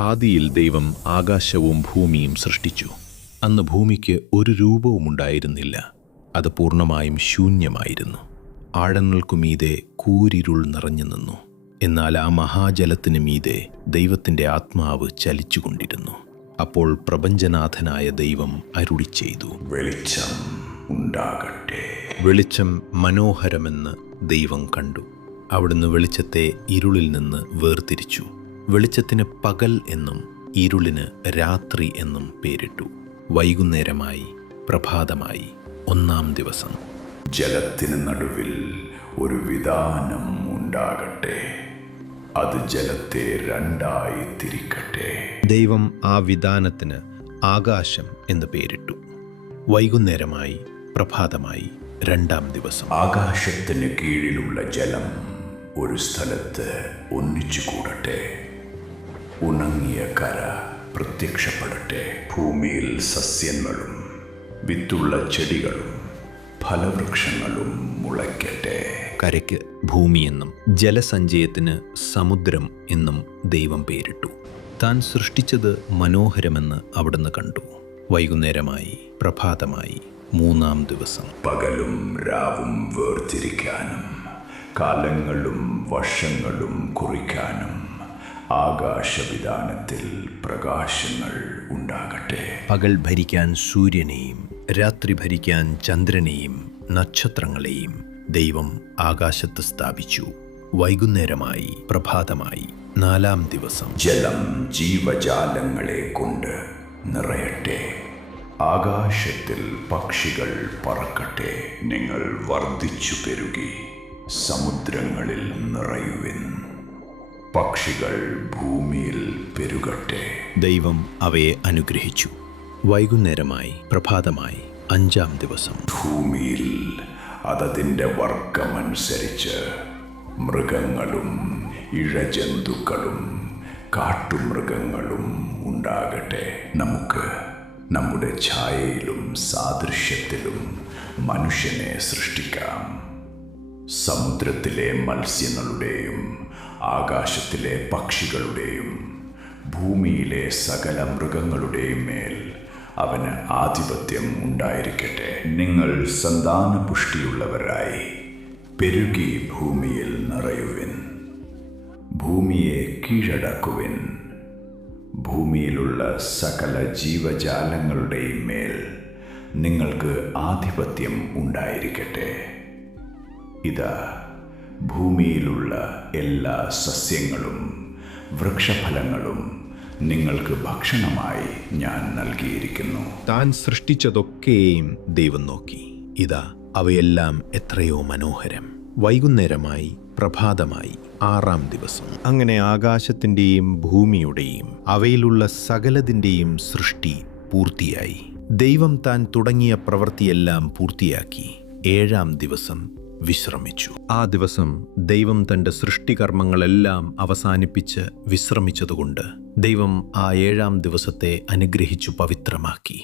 ആദിയിൽ ദൈവം ആകാശവും ഭൂമിയും സൃഷ്ടിച്ചു. അന്ന് ഭൂമിക്ക് ഒരു രൂപവും ഉണ്ടായിരുന്നില്ല. അത് പൂർണ്ണമായും ശൂന്യമായിരുന്നു. ആഴങ്ങൾക്കു മീതെ കൂരിരുൾ നിറഞ്ഞു നിന്നു. എന്നാൽ ആ മഹാജലത്തിന് മീതെ ദൈവത്തിൻ്റെ ആത്മാവ് ചലിച്ചുകൊണ്ടിരുന്നു. അപ്പോൾ പ്രപഞ്ചനാഥനായ ദൈവം അരുളി ചെയ്തു, വെളിച്ചം ഉണ്ടാകട്ടെ. വെളിച്ചം മനോഹരമെന്ന് ദൈവം കണ്ടു. അവിടുന്ന് വെളിച്ചത്തെ ഇരുളിൽ നിന്ന് വേർതിരിച്ചു. വെളിച്ചത്തിന് പകൽ എന്നും ഇരുളിന് രാത്രി എന്നും പേരിട്ടു. വൈകുന്നേരമായി, പ്രഭാതമായി, ഒന്നാം ദിവസം. ജലത്തിന് നടുവിൽ ഒരു വിതാനം ഉണ്ടാകട്ടെ. അത് ജലത്തെ രണ്ടായി തിരിക്കട്ടെ. ദൈവം ആ വിതാനത്തിന് ആകാശം എന്ന് പേരിട്ടു. വൈകുന്നേരമായി, പ്രഭാതമായി, രണ്ടാം ദിവസം. ആകാശത്തിന് കീഴിലുള്ള ജലം ഒരു സ്ഥലത്ത് ഒന്നിച്ചു കൂടട്ടെ. ഉണങ്ങിയ കര പ്രത്യക്ഷപ്പെടട്ടെ. ഭൂമിയിൽ സസ്യങ്ങളും വിത്തുള്ള ചെടികളും ഫലവൃക്ഷങ്ങളും മുളയ്ക്കട്ടെ. കരയ്ക്ക് ഭൂമിയെന്നും ജലസഞ്ചയത്തിന് സമുദ്രം എന്നും ദൈവം പേരിട്ടു. താൻ സൃഷ്ടിച്ചത് മനോഹരമെന്ന് അവിടുന്ന് കണ്ടു. വൈകുന്നേരമായി, പ്രഭാതമായി, മൂന്നാം ദിവസം. പകലും രാവും വേർതിരിക്കാനും കാലങ്ങളും വർഷങ്ങളും കുറിക്കാനും ആകാശവിതാനത്തിൽ പ്രകാശങ്ങൾ ഉണ്ടാകട്ടെ. പകൽ ഭരിക്കാൻ സൂര്യനെയും രാത്രി ഭരിക്കാൻ ചന്ദ്രനെയും നക്ഷത്രങ്ങളെയും ദൈവം ആകാശത്ത് സ്ഥാപിച്ചു. വൈകുന്നേരമായി, പ്രഭാതമായി, നാലാം ദിവസം. ജലം ജീവജാലങ്ങളെ കൊണ്ട് നിറയട്ടെ. ആകാശത്തിൽ പക്ഷികൾ പറക്കട്ടെ. നിങ്ങൾ വർദ്ധിച്ചു പെരുകി സമുദ്രങ്ങളിൽ നിറയുവിൻ. പക്ഷികൾ ഭൂമിയിൽ പെരുകട്ടെ. ദൈവം അവയെ അനുഗ്രഹിച്ചു. വൈകുന്നേരമായി, പ്രഭാതമായി, അഞ്ചാം ദിവസം. ഭൂമിയിൽ അതതിൻ്റെ വർഗമനുസരിച്ച് മൃഗങ്ങളും ഇഴജന്തുക്കളും കാട്ടുമൃഗങ്ങളും ഉണ്ടാകട്ടെ. നമുക്ക് നമ്മുടെ ഛായയിലും സാദൃശ്യത്തിലും മനുഷ്യനെ സൃഷ്ടിക്കാം. സമുദ്രത്തിലെ മത്സ്യങ്ങളുടെയും ആകാശത്തിലെ പക്ഷികളുടെയും ഭൂമിയിലെ സകല മൃഗങ്ങളുടെയും മേൽ അവന് ആധിപത്യം ഉണ്ടായിരിക്കട്ടെ. നിങ്ങൾ സന്താനപുഷ്ടിയുള്ളവരായി പെരുകി ഭൂമിയിൽ നിറയുവിൻ. ഭൂമിയെ കീഴടക്കുവിൻ. ഭൂമിയിലുള്ള സകല ജീവജാലങ്ങളുടെയും മേൽ നിങ്ങൾക്ക് ആധിപത്യം ഉണ്ടായിരിക്കട്ടെ. ഇതാ, ഭൂമിയിലുള്ള എല്ലാ സസ്യങ്ങളും വൃക്ഷഫലങ്ങളും നിങ്ങൾക്ക് ഭക്ഷണമായി ഞാൻ നൽകിയിരിക്കുന്നു. താൻ സൃഷ്ടിച്ചതൊക്കെയും ദൈവം നോക്കി. ഇതാ, അവയെല്ലാം എത്രയോ മനോഹരം. വൈകുന്നേരമായി, പ്രഭാതമായി, ആറാം ദിവസം. അങ്ങനെ ആകാശത്തിൻ്റെയും ഭൂമിയുടെയും അവയിലുള്ള സകലതിൻ്റെയും സൃഷ്ടി പൂർത്തിയായി. ദൈവം താൻ തുടങ്ങിയ പ്രവൃത്തിയെല്ലാം പൂർത്തിയാക്കി ഏഴാം ദിവസം വിശ്രമിച്ചു. ആ ദിവസം ദൈവം തൻ്റെ സൃഷ്ടികർമ്മങ്ങളെല്ലാം അവസാനിപ്പിച്ച് വിശ്രമിച്ചതുകൊണ്ട് ദൈവം ആ ഏഴാം ദിവസത്തെ അനുഗ്രഹിച്ചു പവിത്രമാക്കി.